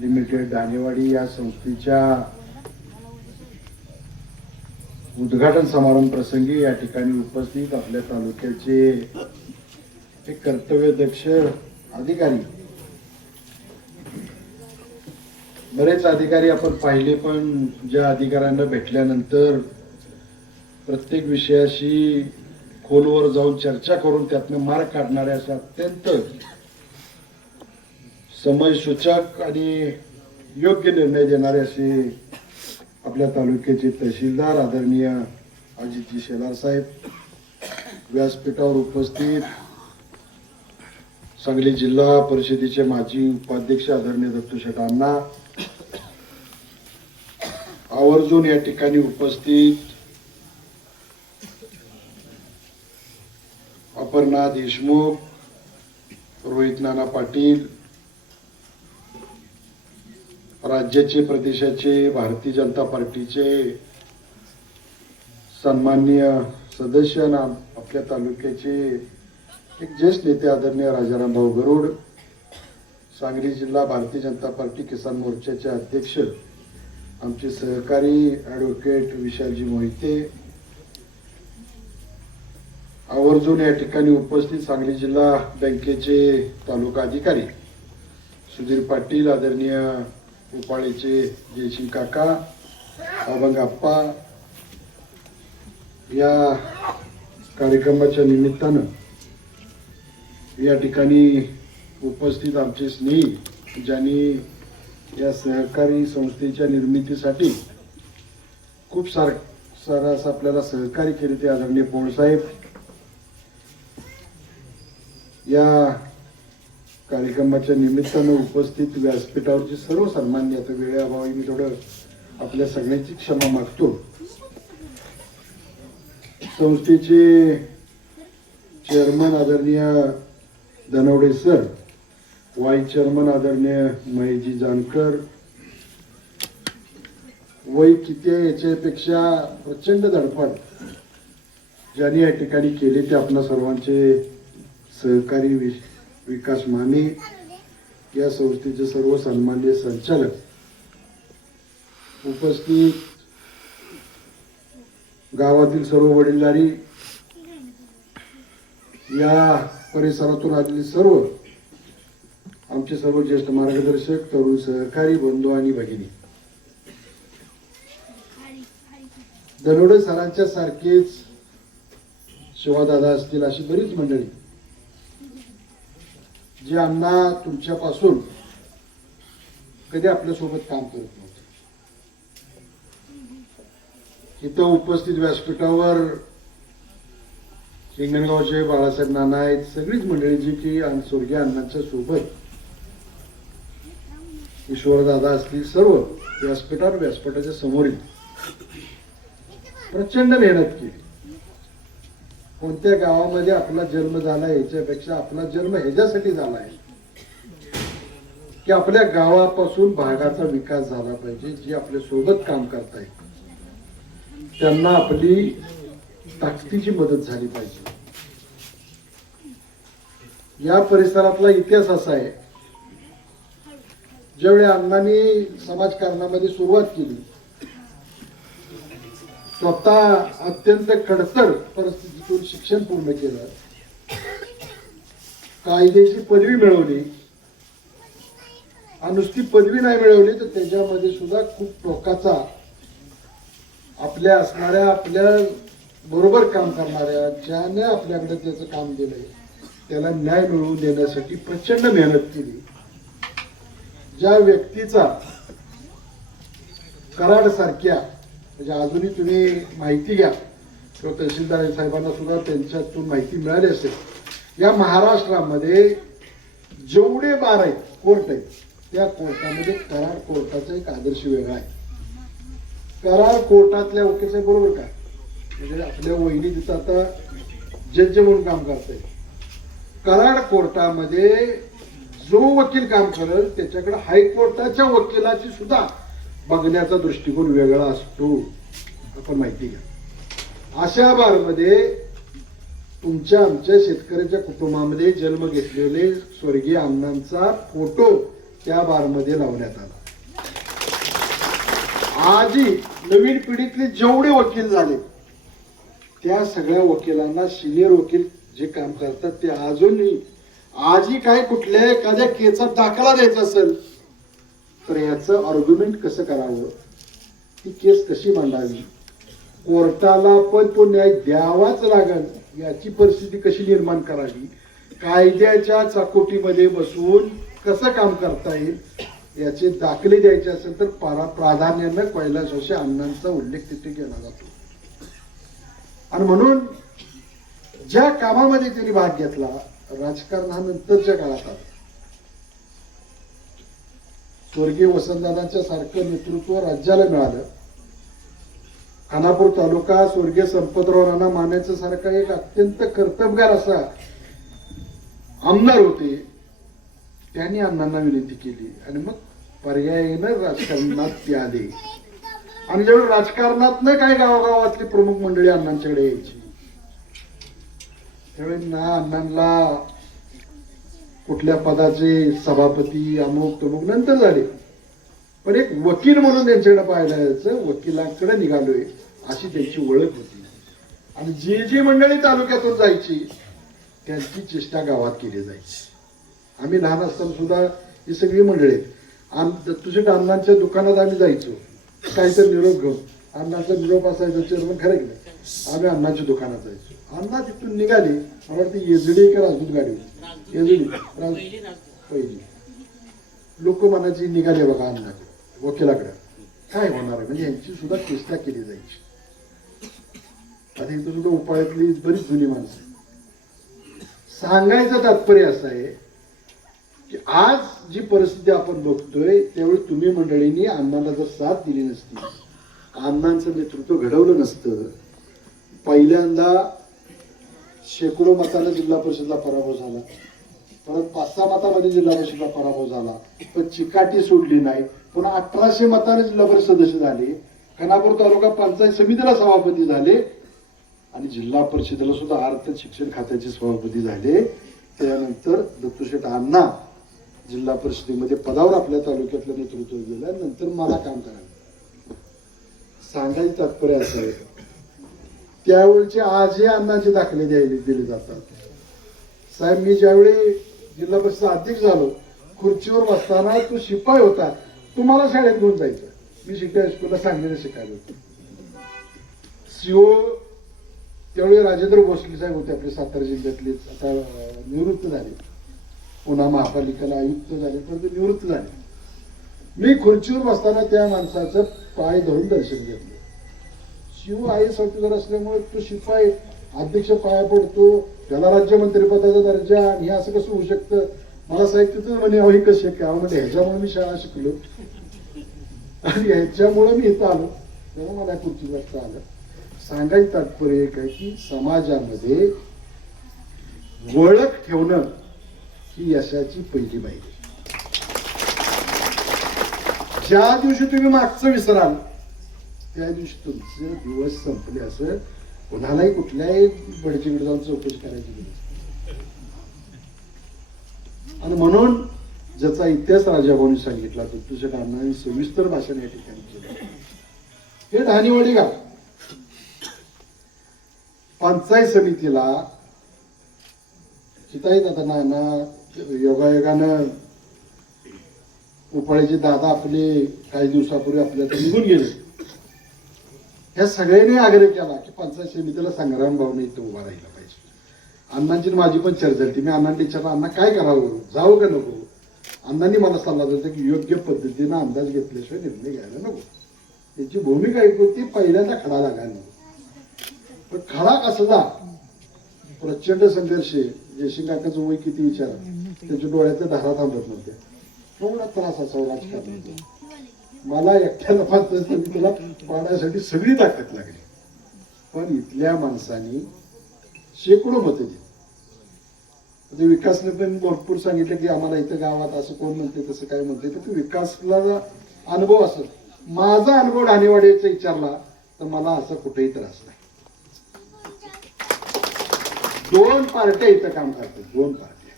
Limited दानेवाडी या संस्थेच्या उद्घाटन समारंभ प्रसंगी या ठिकाणी उपस्थित आपल्या तालुक्याचे एक कर्तव्यदक्ष अधिकारी. बरेच अधिकारी आपण पाहिले पण ज्या अधिकाऱ्यांना भेटल्यानंतर प्रत्येक विषयाशी खोलवर जाऊन चर्चा करून त्यातनं मार्ग काढणारे असे अत्यंत समयसूचक आणि योग्य निर्णय देणारे असे आपल्या तालुक्याचे तहसीलदार आदरणीय अजितजी शेलार साहेब व्यासपीठावर उपस्थित सांगली जिल्हा परिषदेचे माजी उपाध्यक्ष आदरणीय दत्तू अण्णा आवर्जून या ठिकाणी उपस्थित अपर्णा देशमुख रोहित नाना पाटील राज्याचे प्रदेशाचे भारतीय जनता पार्टीचे सन्माननीय सदस्य आणि आपल्या तालुक्याचे एक ज्येष्ठ नेते आदरणीय राजाराम भाऊ गरुड सांगली जिल्हा भारतीय जनता पार्टी किसान मोर्चाचे अध्यक्ष आमचे सहकारी ॲडव्होकेट विशालजी मोहिते आवर्जून या ठिकाणी उपस्थित सांगली जिल्हा बँकेचे तालुका अधिकारी सुधीर पाटील आदरणीय उपाळीचे जयसिंग काका अभंग आप्पा या कार्यक्रमाच्या निमित्तानं या ठिकाणी उपस्थित आमचे स्नेही ज्यांनी या सहकारी संस्थेच्या निर्मितीसाठी खूप सार सारास आपल्याला सहकार्य केले ते आदरणीय पोळसाहेब या कार्यक्रमाच्या निमित्तानं उपस्थित व्यासपीठावरचे सर्व सन्मान्य आता वेळेअभावी मी थोडं आपल्या सगळ्यांची क्षमा मागतो. संस्थेचे चेअरमन आदरणीय धनवडे सर वाईस चेअरमन आदरणीय महेशजी जानकर वय किती आहे याच्यापेक्षा प्रचंड धडपड ज्यांनी या ठिकाणी केले ते आपणा सर्वांचे सहकारी विश विकास माने या संस्थेचे सर्व सन्मान्य संचालक उपस्थित गावातील सर्व वडीलधारी या परिसरातून आलेले सर्व आमचे सर्व ज्येष्ठ मार्गदर्शक तरुण सहकारी बंधू आणि भगिनी. दरोडे सरांच्या सारखेच शिवादादा असतील अशी बरीच मंडळी. जे अण्णा तुमच्यापासून कधी आपल्यासोबत काम करत नव्हते. इथं उपस्थित व्यासपीठावर हिंगणगावचे बाळासाहेब नाना आहेत सगळीच मंडळी जी की स्वर्गीय अण्णांच्या सोबत ईश्वरदादा असतील सर्व व्यासपीठावर व्यासपीठाच्या समोरील प्रचंड मेहनत केली. कोणत्या गावामध्ये आपला जन्म झाला याच्यापेक्षा आपला जन्म ह्याच्यासाठी झाला आहे? की आपल्या गावापासून भागाचा विकास झाला पाहिजे जे आपल्यासोबत काम करतायत त्यांना आपली ताकदीची मदत झाली पाहिजे. या परिसरातला इतिहास असा आहे. ज्यावेळी अण्णांनी समाजकारणामध्ये सुरुवात केली स्वतः अत्यंत खडतर परिस्थितीतून शिक्षण पूर्ण केलं. कायद्याची पदवी मिळवली. आणि नुसती पदवी नाही मिळवली तर त्याच्यामध्ये सुद्धा खूप टोकाचा आपल्या असणाऱ्या आपल्या बरोबर काम करणाऱ्या ज्याने आपल्याकडे त्याचं काम दिलंय त्याला न्याय मिळवून देण्यासाठी प्रचंड मेहनत केली. ज्या व्यक्तीचा कराड सारख्या म्हणजे अजूनही तुम्ही माहिती घ्या. किंवा तहसीलदार साहेबांना सुद्धा त्यांच्यातून माहिती मिळाली असेल. या महाराष्ट्रामध्ये जेवढे बार आहेत कोर्ट आहेत त्या कोर्टामध्ये कराड कोर्टाचा एक आदर्श वेगळा आहे. कराड कोर्टातल्या वकील साहेब बरोबर का? म्हणजे आपल्या वहिनी तिथं आता जज म्हणून काम करताय. कराड कोर्टामध्ये जो वकील काम करेल त्याच्याकडे हायकोर्टाच्या वकिलाची सुद्धा बघण्याचा दृष्टिकोन वेगळा असतो आपण माहिती घ्या. अशा बारमध्ये तुमच्या आमच्या शेतकऱ्याच्या कुटुंबामध्ये जन्म घेतलेले स्वर्गीय अण्णांचा फोटो त्या बारमध्ये लावण्यात आला. आजही नवीन पिढीतले जेवढे वकील झाले त्या सगळ्या वकिलांना सिनियर वकील जे काम करतात ते अजूनही आजही काय कुठल्या एखाद्या केचा दाखला द्यायचा असेल तर याचं आर्ग्युमेंट कसं करावं? ती केस कशी मांडावी? कोर्टाला पण तो न्याय द्यावाच लागल याची परिस्थिती कशी निर्माण करावी? कायद्याच्या चाकोटीमध्ये बसून कसं काम करता येईल? याचे दाखले द्यायचे असेल तर परा प्राधान्यानं कैलासवासी अण्णांचा उल्लेख तिथे केला जातो. आणि म्हणून ज्या कामामध्ये त्यांनी भाग घेतला राजकारण हा नंतरच्या काळात आला. स्वर्गीय वसंतदादांच्या सारखं नेतृत्व राज्याला मिळालं. खानापूर तालुका स्वर्गीय संपतराव राणा मानेचं सारखा एक अत्यंत कर्तबगार असा आमदार होते. त्यांनी अण्णांना विनंती केली. आणि मग पर्यायानं राजकारणात ते आले आणि जेवढं राजकारणात काय गावागावातली प्रमुख मंडळी अण्णांच्याकडे यायची त्यावेळी ना अण्णांना कुठल्या पदाचे सभापती अमुक तमुक नंतर झाले. पण एक वकील म्हणून त्यांच्याकडे पाहायला जायचं वकिलांकडे निघालोय अशी त्यांची ओळख होती. आणि जी जी मंडळी तालुक्यातून जायची त्यांची चेष्टा गावात केली जायची. आम्ही लहान असताना सुद्धा ही सगळी मंडळी आहेत. आम तुझ्या अण्णांच्या दुकानात आम्ही जायचो. काहीतरी निरोप घेऊन. अण्णांचा निरोप असायचा चेअरमन खरं की नाही? आम्ही अण्णाच्या दुकानात जायचो. अण्णा तिथून निघाली मला वाटतं येजडी का राजदूत गाडी होती. येजडी राज- पहिली. लोक मनाची निघाले बघा अण्णाकडे वकिलाकडे. काय होणार आहे? म्हणजे यांची सुद्धा चेष्टा केली जायची. आता इथं सुद्धा उपायातली बरीच जुनी माणसं सांगायचं तात्पर्य असं आहे की आज जी परिस्थिती आपण बघतोय त्यावेळी तुम्ही मंडळींनी अण्णाला जर साथ दिली नसती अण्णांचं नेतृत्व घडवलं नसतं पहिल्यांदा शेकडो मताने जिल्हा परिषदला पराभव झाला. परत पाच सहा मतामध्ये जिल्हा परिषदला पराभव झाला. पण चिकाटी सोडली नाही. पुन्हा अठराशे मताने जिल्हा परिषद सदस्य झाले. खानापूर तालुका पंचायत समितीला सभापती झाले. आणि जिल्हा परिषदेला सुद्धा अर्थ शिक्षण खात्याचे सभापती झाले. त्यानंतर दत्तूशेठ अण्णा जिल्हा परिषदेमध्ये पदावर आपल्या तालुक्यातलं नेतृत्व गेलं नंतर मला काम करायला. सांगायचं तात्पर्य असं आहे. त्यावेळचे आजही अण्णांचे दाखले द्यायला दिले जातात. साहेब मी ज्यावेळी जिल्हा परिषद अध्यक्ष झालो खुर्चीवर बसताना तो शिपाई होता. तुम्हाला शाळेत घेऊन जायचं. मी शिकाय हायस्कूलला सांगलेलं शिकायला होतं. सीओ त्यावेळी राजेंद्र भोसले साहेब होते आपले सातारा जिल्ह्यातले. आता निवृत्त झाले. पुन्हा महापालिकेला आयुक्त झाले परंतु निवृत्त झाले. मी खुर्चीवर बसताना त्या माणसाचं पाय धरून दर्शन घेतलं. शिव आय एस ऑफिसर असल्यामुळे तो शिपाई अध्यक्ष पाया पडतो. त्याला राज्यमंत्रीपदाचा दर्जा आणि हे असं कसं होऊ शकतं? मला साहेब तिथं म्हणे अहो हे कसं शक्य अहो म्हणजे ह्याच्यामुळे मी शाळा शिकलो. आणि ह्याच्यामुळे मी इथं आलो. तेव्हा मला खुर्ची बसता आलं. सांगायचं तात्पर्य एक आहे की समाजामध्ये ओळख ठेवणं ही यशाची पहिली पाहिजे ज्या दिवशी तुम्ही मागचं विसराल त्या दिवशी तुमचं दिवस संपले असं कोणालाही कुठल्याही बडचीकडे जाऊन चौकशी करायची गरज आणि म्हणून ज्याचा इतिहास राजाभाऊनी सांगितला तो तुझ्या कारणाने सविस्तर भाषण या ठिकाणी केलं. हे धानीवाडी गाव पंचायत समितीला चिताई दादा ना ना योगायोगानं उपाळ्याचे दादा आपले काही दिवसापूर्वी आपल्याला निघून गेले. ह्या सगळ्यांनी आग्रह केला की पंचायत समितीला संग्राम भावने इथं उभा राहिला पाहिजे. अण्णांची माझी पण चर्चा झाली. मी अण्णांनी विचारलं अण्णा काय करावं जावं का नको? अण्णांनी मला सल्ला दिला की योग्य पद्धतीनं अंदाज घेतल्याशिवाय निर्णय घ्यायला नको. त्याची भूमिका एक होती पहिल्यांदा खडा लागायला नको. पण खडा कसला प्रचंड संघर्ष जयसिंग काकाचं वय किती विचार? त्याच्या डोळ्यातल्या धारा थांबत नव्हत्या. एवढा त्रास असावा राजकारणाचा. मला एकट्याला पाहत तिला सगळी ताकद लागली. पण इथल्या माणसांनी शेकडो मतं दिली. म्हणजे विकासने पण भरपूर सांगितलं की आम्हाला इथं गावात असं कोण म्हणते तसं काय म्हणते तर विकासला अनुभव असेल माझा अनुभव ढाणेवाडीचा विचारला तर मला असा कुठेही त्रास नाही. दोन पार्ट्या इथं काम करतात दोन पार्ट्या.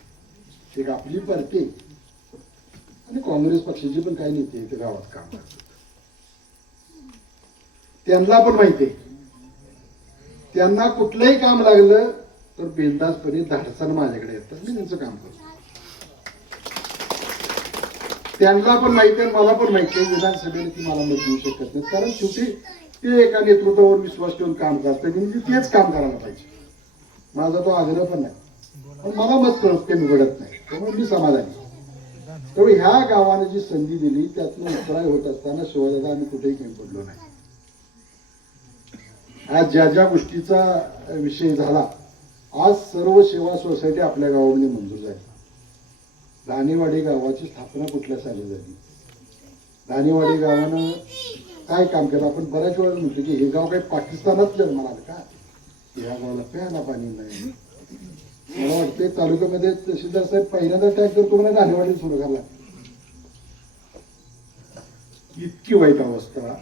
एक आपली पार्टी आणि काँग्रेस पक्षाचे पण काही नेते ते गावात काम करतात. त्यांना पण माहिती आहे. त्यांना कुठलंही काम लागलं तर बिनधास्तपणे धाडसानं माझ्याकडे येतात. मी त्यांचं काम करतो. त्यांना पण माहिती आहे मला पण माहिती आहे विधानसभेने ती मला मत देऊ शकत नाही कारण शेवटी ते एका नेतृत्वावर विश्वास ठेवून काम करतात म्हणजे तेच काम करायला पाहिजे. माझा तो आग्रह पण नाही. पण मला मत कळत काही निवडत नाही. त्यामुळे मी समाधानी त्यामुळे ह्या गावाने जी संधी दिली त्यातनं उतराय होत असताना शिवाजाला आम्ही कुठेही कमी पडलो नाही. आज ज्या ज्या गोष्टीचा विषय झाला आज सर्व सेवा सोसायटी आपल्या गावामध्ये मंजूर झाली. राणेवाडी गावाची स्थापना कुठल्या साली झाली? राणेवाडी गावानं काय काम केलं? आपण बऱ्याच वेळा म्हणतो की हे गाव काही पाकिस्तानात जन्माला का? ह्या गावाला प्यायला पाणी नाही. मला वाटतं तालुक्यामध्ये तहसीलदार साहेब पहिल्यांदा टॅग करतो म्हणा दानेवाडी सुरू झाला इतकी वाईट अवस्था.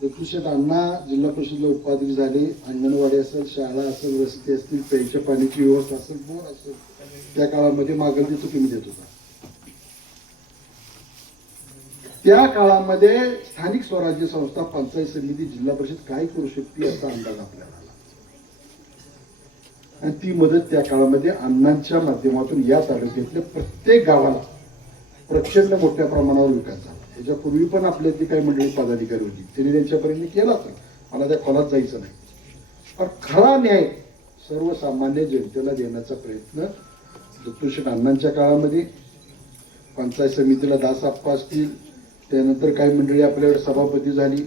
ऋतुशेठ अण्णा जिल्हा परिषदला उपाध्यक्ष झाले अंगणवाडी असेल शाळा असेल रस्ते असतील प्यायच्या पाण्याची व्यवस्था असेल बोर असेल त्या काळामध्ये मागल देतो तुम्ही देत होता. त्या काळामध्ये स्थानिक स्वराज्य संस्था पंचायत समिती जिल्हा परिषद काय करू शकते याचा अंदाज आपल्याला? आणि ती मदत त्या काळामध्ये अण्णांच्या माध्यमातून या तालुक्यातल्या प्रत्येक गावाला प्रचंड मोठ्या प्रमाणावर विकास झाला. याच्यापूर्वी पण आपल्या ती काही मंडळी पदाधिकारी होती. त्यांनी त्यांच्यापर्यंत केला तर मला त्या खोलात जायचं नाही. पण खरा न्याय सर्वसामान्य जनतेला देण्याचा प्रयत्न दत्तूशेठ अण्णांच्या काळामध्ये पंचायत समितीला दास आप्पा असतील त्यानंतर काही मंडळी आपल्याकडे सभापती झाली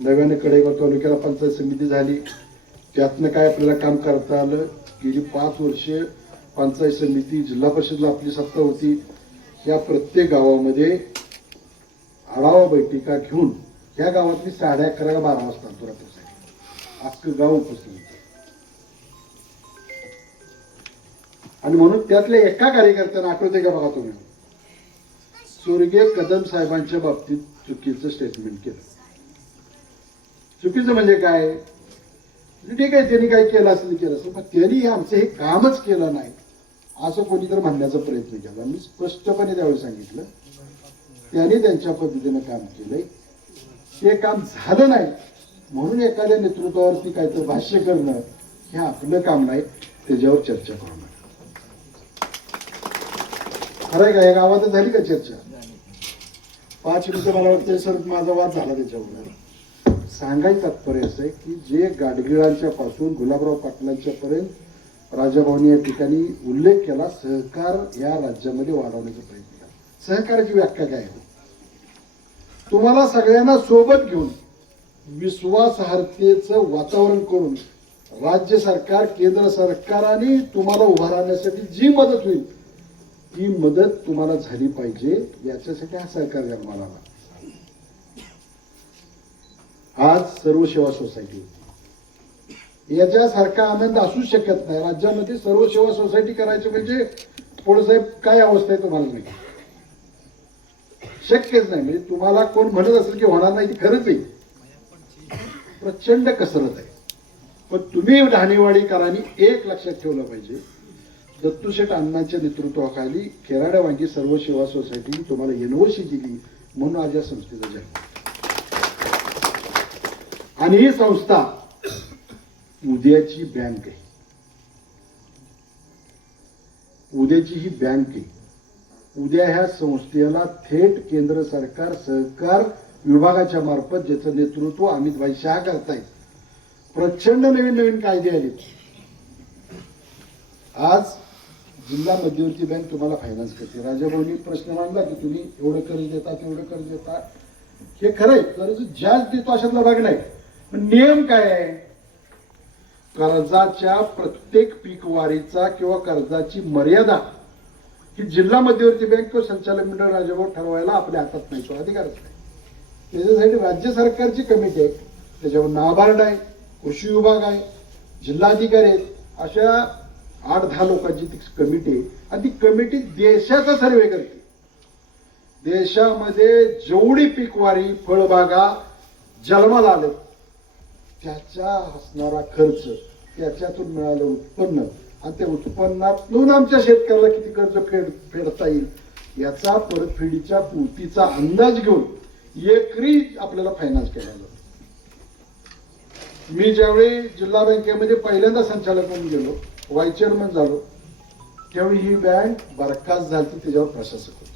नव्याने कडेगाव तालुक्याला पंचायत समिती झाली त्यातनं काय आपल्याला काम करता आलं गेली पाच वर्षे पंचायत समिती जिल्हा परिषदला आपली सत्ता होती या प्रत्येक गावामध्ये आढावा बैठका घेऊन या गावातली साडे अकराला बारा वाजता अंतरासाठी अख्खं गाव उपस्थित होतं. आणि म्हणून त्यातल्या एका कार्यकर्त्यांना आठवते का बघा तुम्ही? स्वर्गीय कदम साहेबांच्या बाबतीत चुकीचं स्टेटमेंट केलं. चुकीचं म्हणजे काय? ठीक आहे त्यांनी काय केलं असेल केलं असेल पण त्यांनी आमचं हे कामच केलं नाही. असं कोणी तर म्हणण्याचा प्रयत्न केला. मी स्पष्टपणे त्यावेळी सांगितलं त्यांनी त्यांच्या पद्धतीनं काम केलंय. ते काम झालं नाही. म्हणून एखाद्या नेतृत्वावरती काहीतरी भाष्य करणं हे आपलं काम नाही. त्याच्यावर चर्चा करू नका. खरंय का? या गावात झाली का चर्चा? पाच मिनिटं मला वाटतं सर माझा वाद झाला त्याच्यावर सांगायचं तात्पर्य असं आहे की जे गाडगिळांच्या पासून गुलाबराव पाटलांच्या पर्यंत राजाभाऊनी या ठिकाणी उल्लेख केला सहकार या राज्यामध्ये वाढवण्याचा प्रयत्न केला. सहकाराची व्याख्या काय आहे? तुम्हाला सगळ्यांना सोबत घेऊन विश्वासार्हतेचं वातावरण करून राज्य सरकार केंद्र सरकाराने तुम्हाला उभा राहण्यासाठी जी मदत होईल ती मदत तुम्हाला झाली पाहिजे याच्यासाठी हा सहकार जन्माला आला. आज सर्व सेवा सोसायटी होती. याच्यासारखा आनंद असू शकत नाही. राज्यामध्ये सर्व सेवा सोसायटी करायची म्हणजे पोळसाहेब काय अवस्था आहे तुम्हाला नाही शक्यच नाही. म्हणजे तुम्हाला कोण म्हणत असेल की होणार नाही ती खरंच आहे. प्रचंड कसरत आहे. पण तुम्ही ढाणेवाडीकरांनी एक लक्षात ठेवलं पाहिजे. दत्तूशेठ अण्णांच्या नेतृत्वाखाली खेराड्या वांगी सर्व सेवा सोसायटीने तुम्हाला एनओसी दिली म्हणून आज या संस्थेचा जन्म. आणि ही संस्था उद्याची बँक आहे. उद्याची ही बँक आहे. उद्या ह्या संस्थेला थेट केंद्र सरकार सहकार विभागाच्या मार्फत ज्याचं नेतृत्व अमित भाई शहा करतायत. प्रचंड नवीन नवीन कायदे आले आज जिल्हा मध्यवर्ती बँक तुम्हाला फायनान्स करते. राजाभाऊनी प्रश्न मांडला की तुम्ही एवढं कर्ज देता तेवढं कर्ज देता. हे खरंय कर्ज ज्याच देतो अशातला भाग नाही. नियम काय आहे? कर्जाच्या प्रत्येक पीकवारीचा किंवा कर्जाची मर्यादा ही जिल्हा मध्यवर्ती बँक किंवा संचालक मंडळ राजभाव ठरवायला आपल्या हातात नाही तो अधिकारच नाही. त्याच्यासाठी राज्य सरकारची कमिटी आहे त्याच्यावर नाबार्ड आहे कृषी विभाग आहे जिल्हाधिकारी आहेत अशा आठ दहा लोकांची ती कमिटी आहे. आणि ती कमिटी देशाचा सर्वे करते. देशामध्ये जेवढी पीकवारी फळबागा जन्माला आले त्याच्या असणारा खर्च त्याच्यातून मिळालं उत्पन्न. आणि त्या उत्पन्नातून आमच्या शेतकऱ्याला किती कर्ज फेड फेडता येईल याचा परतफेडीच्या पूर्तीचा अंदाज घेऊन एकरी आपल्याला फायनान्स केला जातो. मी ज्यावेळी जिल्हा बँकेमध्ये पहिल्यांदा संचालक म्हणून गेलो व्हाय चेअरमन झालो त्यावेळी ही बँक बरखास्त झाली त्याच्यावर प्रशासक होतो.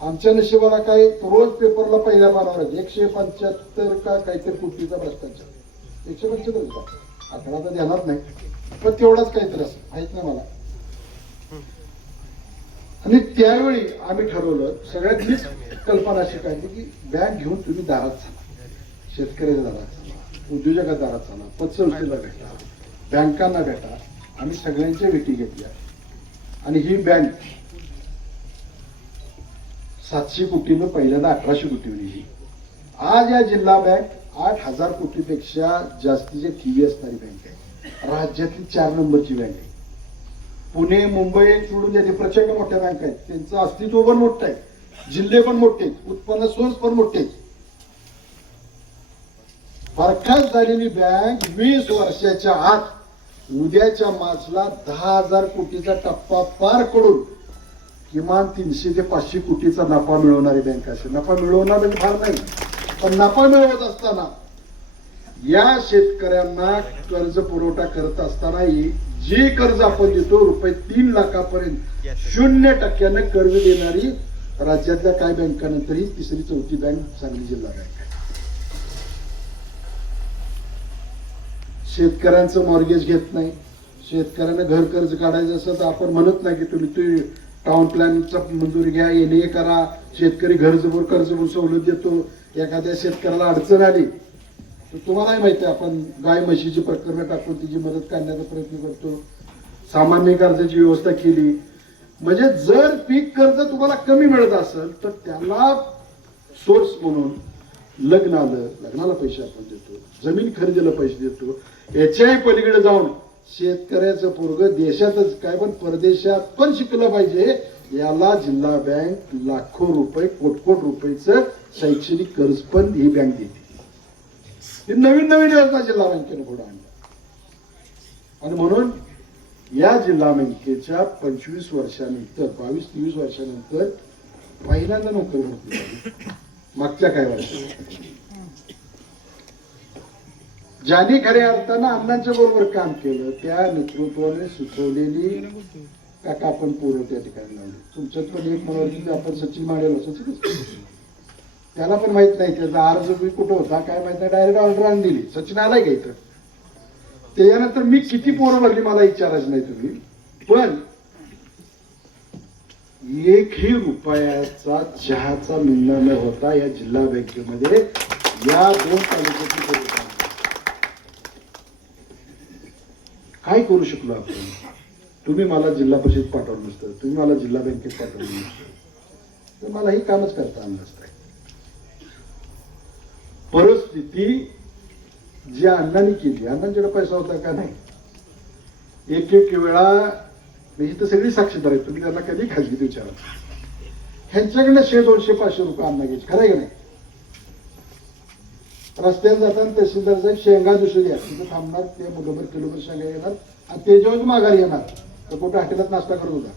आमच्या नशिबाला काय रोज पेपरला पहिल्या पानावर एकशे पंच्याहत्तर का काहीतरी कोटीचा भ्रष्टाचार. एकशे पंच्याहत्तर होता. आकडा तर देणार नाही. पण तेवढाच काहीतरी असं. माहीत नाही मला. आणि त्यावेळी आम्ही ठरवलं सगळ्यात हीच कल्पना अशी काढली की बँक घेऊन तुम्ही दारात चाला. शेतकऱ्याच्या दारात चाला. उद्योजका दारात चाला. पतसंस्थेला भेटा. बँकांना भेटा. आम्ही सगळ्यांच्या भेटी घेतल्या. आणि ही बँक सातशे कोटीनं पहिल्यांदा अठराशे कोटी दिली आज या जिल्हा बँक आठ हजार कोटीपेक्षा जास्तीचे ठेवी असणारी बँक आहे. राज्यातली चार नंबरची बँक आहे. पुणे मुंबई सोडून ज्या प्रचंड मोठ्या बँक आहेत. त्यांचं अस्तित्व पण मोठं आहे. जिल्हे पण मोठे आहेत. उत्पन्न सोर्स पण मोठे आहेत. बरखास्त झालेली बँक वीस वर्षाच्या आत उद्याच्या मार्चला दहा हजार कोटीचा टप्पा पार करून किमान तीनशे ते पाचशे कोटीचा नफा मिळवणारी बँक असेल नफा मिळवणार म्हणजे फार नाही पण नफा मिळवत असताना या शेतकऱ्यांना कर्ज पुरवठा करत असतानाही जे कर्ज आपण देतो रुपये तीन लाखापर्यंत शून्य टक्क्यानं कर्ज देणारी राज्यातल्या काय बँकानंतर ही तिसरी चौथी बँक सांगली जिल्हा बँक आहे. शेतकऱ्यांचं मॉर्गेज घेत नाही. शेतकऱ्यांना घर कर्ज काढायचं असेल तर आपण म्हणत नाही की तुम्ही तुम्ही टाउन प्लॅनचा मंजुरी घ्या एन ए करा शेतकरी घर जबर कर्ज म्हणून सवलत देतो. एखाद्या शेतकऱ्याला अडचण आली तर तुम्हालाही माहिती आहे आपण गाय म्हशीची प्रकरणं टाकून तिची मदत करण्याचा प्रयत्न करतो. सामान्य कर्जाची व्यवस्था केली. म्हणजे जर पीक कर्ज तुम्हाला कमी मिळत असेल तर त्याला सोर्स म्हणून लग्न आलं लग्नाला पैसे आपण देतो. जमीन खरेदीला पैसे देतो. याच्याही पलीकडे जाऊन शेतकऱ्याचं पोरग देशातच काय पण परदेशात पण शिकलं पाहिजे. याला जिल्हा बँक लाखो रुपये कोटकोट रुपयेचं शैक्षणिक कर्ज पण ही बँक देते. ही नवीन नवीन योजना जिल्हा बँकेनं पुढे आणल्या. आणि म्हणून या जिल्हा बँकेच्या पंचवीस वर्षानंतर बावीस तेवीस वर्षानंतर पहिल्यांदा नोकरी मागच्या काय वर्षात? ज्याने खऱ्या अर्थानं अण्णांच्या बरोबर काम केलं त्या नेतृत्वाने सुचवलेली काका आपण पोरं त्या ठिकाणी लावली. तुमच्यात पण एक म्हणून की आपण सचिन माडेल सचिन त्याला पण माहीत नाही त्याचा अर्ज मी कुठं होता काय माहीत नाही डायरेक्ट ऑर्डर आणून दिली. सचिन आलाय का इथं? त्याच्यानंतर मी किती पोरं भरली मला विचारायचं नाही तुम्ही. पण एकही रुपयाचा चहाचा मिळणा न होता या जिल्हा बँकेमध्ये. या दोन तालुक्याची पोरं काम काय करू शकलो आपण? तुम्ही मला जिल्हा परिषद पाठवलं नसतं. तुम्ही मला जिल्हा बँकेत पाठवलं नसतं. तर मला ही कामच करता आलं नसतं. परिस्थिती जी अण्णांनी केली अण्णांच्याकडे पैसा होता का नाही? एक एक वेळा ही तर सगळी साक्षीदार आहेत तुम्ही त्यांना कधी खाजगी विचारा ह्यांच्याकडे शे दोनशे पाचशे रुपये अण्णा घ्यायचे. खरं आहे का नाही? रस्त्यात जाताना तहसीलदार साहेब शेंगा दुसरी द्या तिथं थांबणार ते मुठभर किलोभर शेंगा येणार आणि त्याच्यावर माघारी येणार तर कुठं हॉटेलात नाश्ता करत होता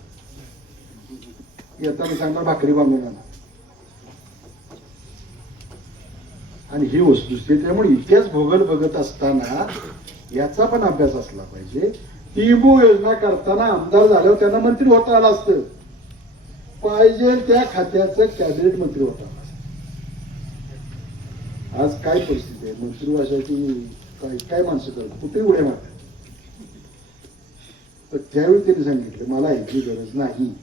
येताना सांगणार भाकरी बांधून येणार आणि ही वस्तुस्थिती त्यामुळे इतिहास भूगोल बघत असताना याचा पण अभ्यास असला पाहिजे. टिंबू योजना करताना आमदार झाल्यावर त्यांना मंत्री होता आला असतं. पाहिजे त्या खात्याचं कॅबिनेट मंत्री होता. आज काय परिस्थिती आहे? मातृभाषाची काय काय माणसं करतात? कुठे उड्या मारतात? तर त्यावेळी त्यांनी सांगितलं मला ह्याची गरज नाही.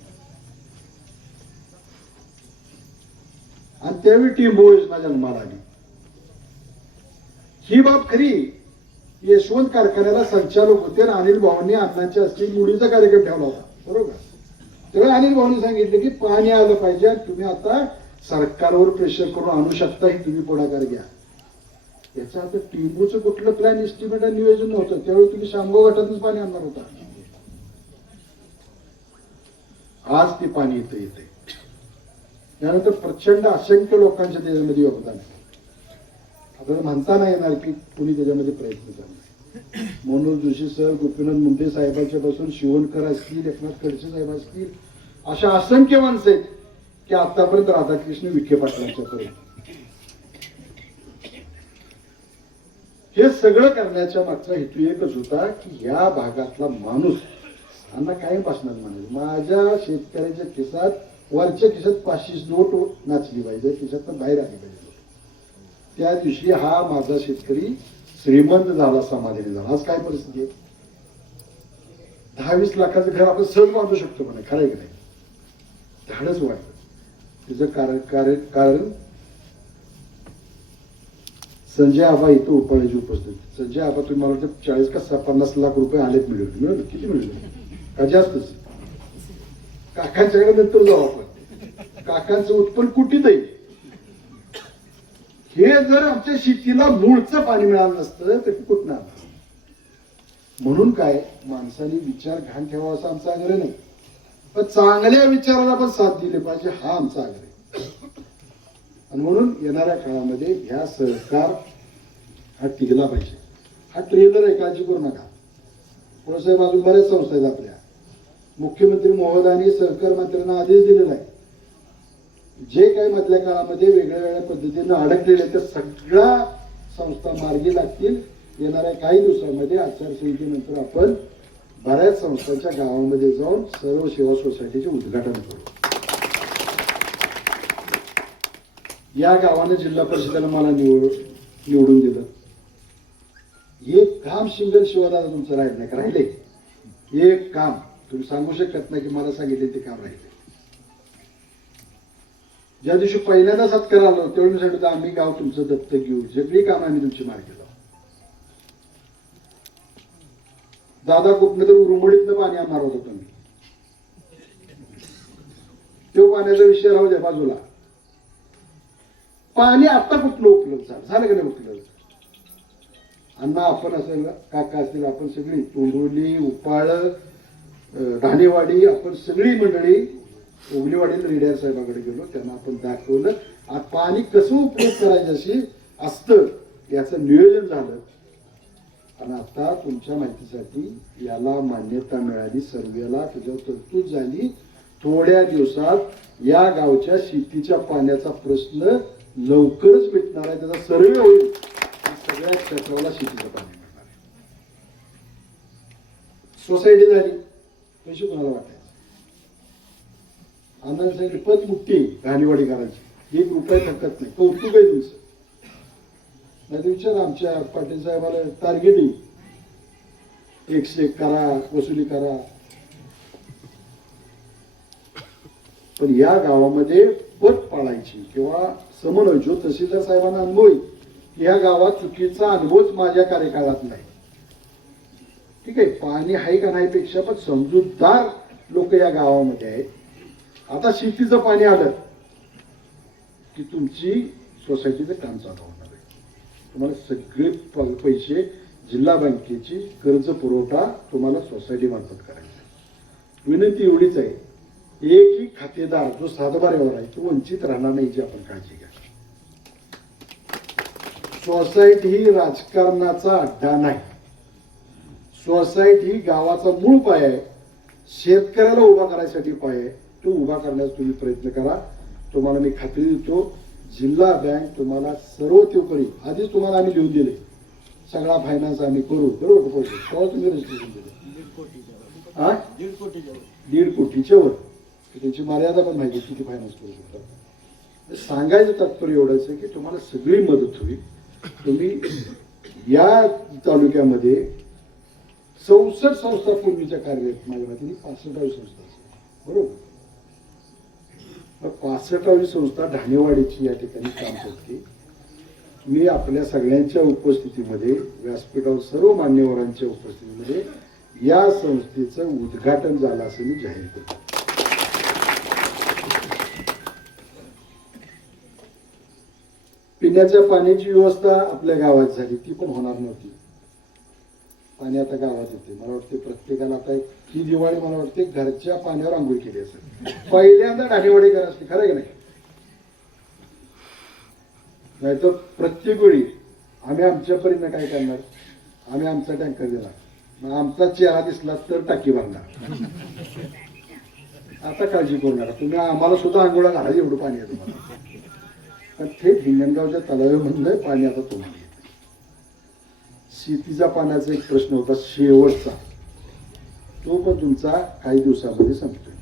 आणि त्यावेळी टिंबू योजना जन्माला आली. ही बाब खरी यशवंत कारखान्याला संचालक होते आणि अनिल भाऊंनी अण्णांच्या हस्ते मुलीचा कार्यक्रम ठेवला होता. बरोबर? तेव्हा अनिल भाऊंनी सांगितलं की पाणी आलं पाहिजे. आणि तुम्ही आता सरकारवर प्रेशर करून आणू शकता ही तुम्ही पुढाकार घ्या. याचा अर्थ टिंबूचं कुठलं प्लॅन एस्टिमेट आणि नियोजन नव्हतं. त्यावेळी तुम्ही शामगाव गटातूनच पाणी आणणार होता. आज ते पाणी इथं येते त्यानंतर प्रचंड असंख्य लोकांच्या त्याच्यामध्ये योगदान आहे. आपल्याला म्हणता नाही येणार की कुणी त्याच्यामध्ये प्रयत्न करणार. मनोज जोशी सर गोपीनाथ मुंडे साहेबांच्या पासून शिवणकर असतील एकनाथ खडसे साहेब असतील अशा असंख्य माणसं आहेत. की आतापर्यंत राधाकृष्ण विखे पाटलांच्या हे सगळं करण्याच्या मागचा हेतू एकच होता की या भागातला माणूस त्यांना कायम पासणार म्हणे माझ्या शेतकऱ्याच्या खिसात वरच्या खिशात पाचशे नोट नाचली पाहिजे खिशात बाहेर आली पाहिजे. त्या दिवशी हा माझा शेतकरी श्रीमंत झाला समाधानी झाला. आज काय परिस्थिती आहे? दहा वीस लाखाचं घर आपण सहज बांधू शकतो म्हणे खरं आहे की नाही? धाडच वाटतं तिचं कारण कार्य कारण? संजय आबा इथं उपाळ्याची उपस्थित. संजय आबा तुम्ही मला वाटतं चाळीस का पन्नास लाख रुपये आलेत मिळवले मिळवले किती मिळवले का जास्तच काकांच्याकडे नंतर जाऊ आपण. काकांचं उत्पन्न कुठे आहे हे जर आमच्या शेतीला मूळचं पाणी मिळालं नसतं तर ते कुठं म्हणून काय माणसाने विचार घाण ठेवावा असा आमचा आग्रह नाही. पण चांगल्या विचाराला पण साथ दिली पाहिजे हा आमचा आग्रह आहे. आणि म्हणून येणाऱ्या काळामध्ये ह्या सहकार हा टिकला पाहिजे. हा ट्रेलर आहे काळजी करू नका. साहेब अजून बऱ्याच संस्था आहेत आपल्या. मुख्यमंत्री महोदयांनी सहकार मंत्र्यांना आदेश दिलेला आहे. जे काही मधल्या काळामध्ये वेगळ्या वेगळ्या पद्धतीनं अडकलेले आहेत, त्या सगळ्या संस्था मार्गी लागतील. येणाऱ्या काही दिवसांमध्ये आचारसंहितेनंतर आपण बऱ्याच संस्थांच्या गावामध्ये जाऊन सर्व सेवा सोसायटीचे उद्घाटन करू. या गावाने जिल्हा परिषदेला मला निवड निवडून दिलं. एक काम सिंगल शिवादादा तुमचं राहिलं नाही का? राहिले? एक काम. तुम्ही सांगू शकत नाही की मला सांगितले ते काम राहिले. ज्या दिवशी पहिल्यांदा सत्कार आलो त्यावेळी सांगितलं आम्ही गाव तुमचं दत्तक घेऊ. सगळी काम आम्ही तुमची मार्ग दादा कुठलं तर उरुमडीतनं पाणी आणणार होतो तुम्ही तो पाण्याचा विषय राहू द्या बाजूला. पाणी आता कुठलं उपलब्ध झालं? झालं का नाही उपलब्ध? अण्णा आपण असेल काका असतील आपण सगळी तोंडोली उपाळ अं, धानेवाडी आपण सगळी मंडळी उगलीवाडी रेडिया साहेबाकडे गेलो. त्यांना आपण दाखवलं. पाणी कसं उपयोग करायचं अशी असतं याचं नियोजन झालं. आणि आता तुमच्या माहितीसाठी याला मान्यता मिळाली सर्वेला. त्याच्यावर तरतूद झाली. थोड्या दिवसात या गावच्या शेतीच्या पाण्याचा प्रश्न लवकरच मिटणार आहे. त्याचा सर्वे होईल. सगळ्या क्षेत्राला शेतीचं पाणी मिळणार आहे. सोसायटी झाली. पैसे कोणाला वाटायचं? आनंद सांगितले पत घाणीवाडी करायची एक रुपये थकत नाही. कौतुक आहे तुमचं. नाही विचार आमच्या पाटील साहेबाला टार्गेटिंग एकशे एक करा वसुली करा. पण या गावामध्ये पत पाळायची किंवा समन्वय जो तहसीलदार साहेबांना अनुभव आहे या गावात चुकीचा अनुभवच माझ्या कार्यकाळात नाही. ठीक आहे पाणी आहे का नाही पेक्षा पण समजूतदार लोक या गावामध्ये आहेत. आता शेतीचं पाणी आलं की तुमची सोसायटीचं काम चालू होणार. तुम्हाला सगळे प- पैसे जिल्हा बँकेची कर्ज पुरवठा तुम्हाला सोसायटी मार्फत करायचा आहे. विनंती एवढीच आहे एकही खातेदार जो सातबाऱ्यावर आहे तो वंचित राहणार नाही याची आपण काळजी घ्या. सोसायटी ही राजकारणाचा अड्डा नाही. सोसायटी ही गावाचा मूळ पाय आहे. शेतकऱ्याला उभा करायसाठी पाय आहे. तो उभा करण्याचा तुम्ही प्रयत्न करा. तुम्हाला मी खात्री देतो जिल्हा बँक तुम्हाला सर्व आधीच तुम्हाला आम्ही लिहून दिले. सगळा फायनान्स आम्ही करू. बरोबर पैसे तेव्हा तुम्ही रजिस्ट्रेशन दिले. हा? दीड कोटीच्या वर त्यांची मर्यादा पण माहिती आहे, किती फायनान्स करू शकता. सांगायचं तात्पर्य एवढंच आहे की तुम्हाला सगळी मदत होईल. तुम्ही या तालुक्यामध्ये चौसष्ट संस्था पूर्वीच्या कार्यरत माझ्या माहिती पासष्टावी संस्था बरोबर? पासष्टावी संस्था ढाणेवाडीची या ठिकाणी काम करते. मी आपल्या सगळ्यांच्या उपस्थितीमध्ये व्यासपीठावर सर्व मान्यवरांच्या उपस्थितीमध्ये या संस्थेचं उद्घाटन झालं असं मी जाहीर करतो. पिण्याच्या पाण्याची व्यवस्था आपल्या गावात झाली ती पण होणार नव्हती. पाणी आता गावात येते. मला वाटते प्रत्येकाला आता एक ही दिवाळी मला वाटते घरच्या पाण्यावर आंघोळ केली असेल. पहिल्यांदा डाणेवाडी घर असते खरं आहे की नाही? नाहीतर प्रत्येक वेळी आम्ही आमच्या परीनं काय करणार? आम्ही आमचा टँकर देणार. मग आमचा चेहरा दिसला तर टाकी भरणार. आता काळजी करणार तुम्ही आम्हाला सुद्धा आंघोळा घाला एवढं पाणी आहे तुम्हाला. पण थेट हिंगणगावच्या तलावामधलं पाणी आता तुम्हाला. शेतीचा पाण्याचा एक प्रश्न होता शेवटचा. तो पण तुमचा काही दिवसामध्ये संपतोय.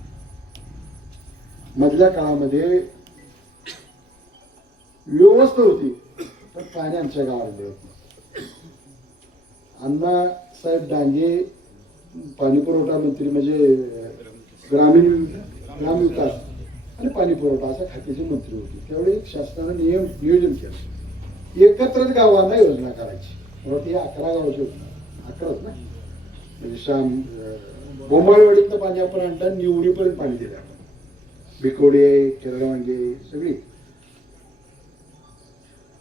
मधल्या काळामध्ये व्यवस्था होती पण पाणी आमच्या गावाला मिळत अण्णा साहेब डांगे पाणी पुरवठा मंत्री म्हणजे ग्रामीण ग्रामविकास आणि पाणी पुरवठा असा खात्याचे मंत्री होते. त्यावेळी शासनाने शासनानं नियम नियोजन केलं. एकत्रच गावांना योजना करायची. तेव्हा ती अकरा गावाची होती. अकराच ना? म्हणजे श्याम बोंबाळवाडीतलं पाणी आपण आणलं निवडीपर्यंत पाणी दिलं आपण. भिकोडे केरळवांगे सगळी.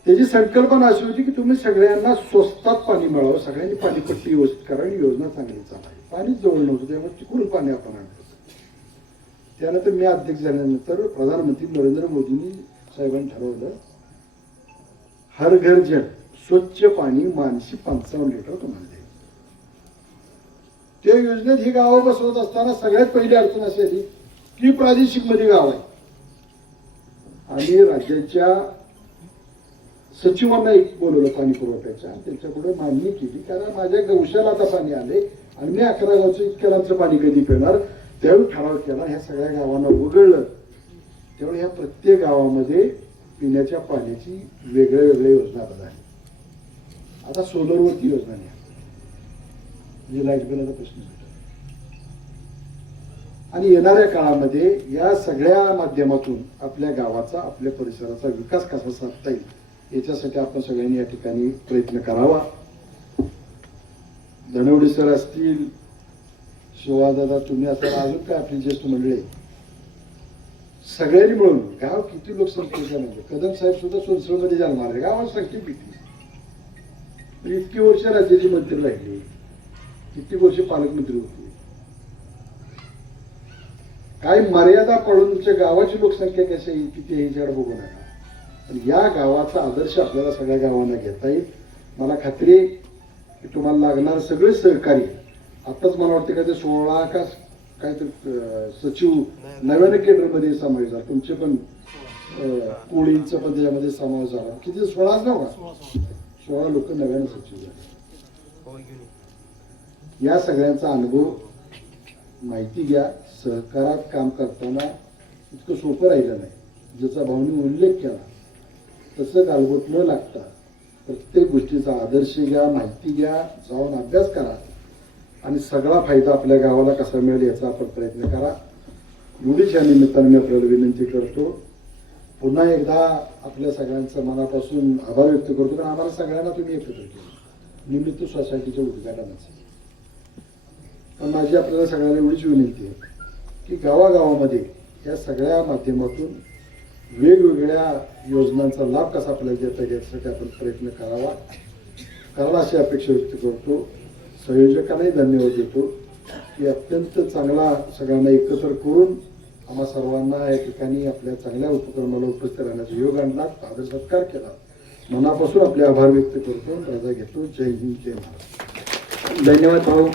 त्याची संकल्पना अशी होती की तुम्ही सगळ्यांना स्वस्तात पाणी मिळावं सगळ्यांनी पाणीपट्टी व्यवस्थित करा आणि योजना चांगली चालावी पाणीच जवळ नव्हतं त्यामुळे चिकून पाणी आपण आणलं. त्यानंतर मी अध्यक्ष झाल्यानंतर प्रधानमंत्री नरेंद्र मोदींनी साहेबांनी ठरवलं हर घर जल. स्वच्छ पाणी मानसी पंचावन्न लिटर तुम्हाला द्यायचं त्या योजनेत ही गावं बसवत असताना सगळ्यात पहिली अडचण अशी आली की प्रादेशिकमध्ये गाव आहे. आणि राज्याच्या सचिवांना एक बोलवलं पाणी पुरवठ्याच्या. त्यांच्याकडे मागणी केली कारण माझ्या गौशाला आता पाणी आले आणि मी अकरा गावचं इतक्या पाणी कधी पिणार? त्यावेळी ठराव केला ह्या सगळ्या गावांना वगळलं. त्यामुळे ह्या प्रत्येक गावामध्ये पिण्याच्या पाण्याची वेगळ्या वेगळ्या योजना आता आता सोलरवरती योजना नाही. म्हणजे लाइट बिलाचा प्रश्न आणि येणाऱ्या काळामध्ये या सगळ्या माध्यमातून आपल्या गावाचा आपल्या परिसराचा विकास कसा साधता येईल याच्यासाठी आपण सगळ्यांनी या ठिकाणी प्रयत्न करावा. धनवडी सर असतील शिवादादा तुम्ही असताना अजून काय आपली ज्येष्ठ मंडळी सगळ्यांनी मिळून गाव किती लोकसंख्येचं म्हणजे कदम साहेब सुद्धा सोनसळमध्ये जाणार आहे. गावाला संख्या किती म्हणजे इतकी वर्ष राज्याचे मंत्री राहिले. किती वर्ष पालकमंत्री होते. काय मर्यादा पडून तुमच्या गावाची लोकसंख्या कशी आहे किती आहे याच्याकडे बघू नका. पण या गावाचा आदर्श आपल्याला सगळ्या गावांना घेता येईल. मला खात्री आहे की तुम्हाला लागणार सगळे सहकार्य आताच मला वाटतं काय ते सोळा का काहीतरी सचिव नव्याने केंद्रमध्ये समावेश झाला. तुमचे पण अं, पण त्याच्यामध्ये समावेश झाला. किती? सोळाच ना हो सोळा लोक नव्याने सचिव झाले या सगळ्यांचा अनुभव माहिती घ्या. सहकारात काम करताना इतकं सोपं राहिलं नाही. ज्याचा भावनी उल्लेख केला. तसं गालबोट न लागता प्रत्येक गोष्टीचा आदर्श घ्या माहिती घ्या जाऊन अभ्यास करा. आणि सगळा फायदा आपल्या गावाला कसा मिळेल याचा आपण प्रयत्न करा. एवढीच या निमित्ताने मी आपल्याला विनंती करतो. पुन्हा एकदा आपल्या सगळ्यांचं मनापासून आभार व्यक्त करतो कारण आम्हाला सगळ्यांना तुम्ही एकत्र केलं. निमित्त सोसायटीच्या उद्घाटनाचं. पण माझी आपल्याला सगळ्यांना एवढीच विनंती आहे की गावागावामध्ये या सगळ्या माध्यमातून वेगवेगळ्या योजनांचा लाभ कसा आपल्याला देता येईल यासाठी आपण प्रयत्न करावा. करावा अशी अपेक्षा व्यक्त करतो. संयोजकांनाही धन्यवाद देतो की अत्यंत चांगला सगळ्यांना एकत्र करून आम्हा सर्वांना या ठिकाणी आपल्या चांगल्या उपक्रमाला उपस्थित राहण्याचा योग आणला आदर सत्कार केला. मनापासून आपले आभार व्यक्त करतो. रजा घेतो. जय हिंद जय महाराज धन्यवाद भाऊ.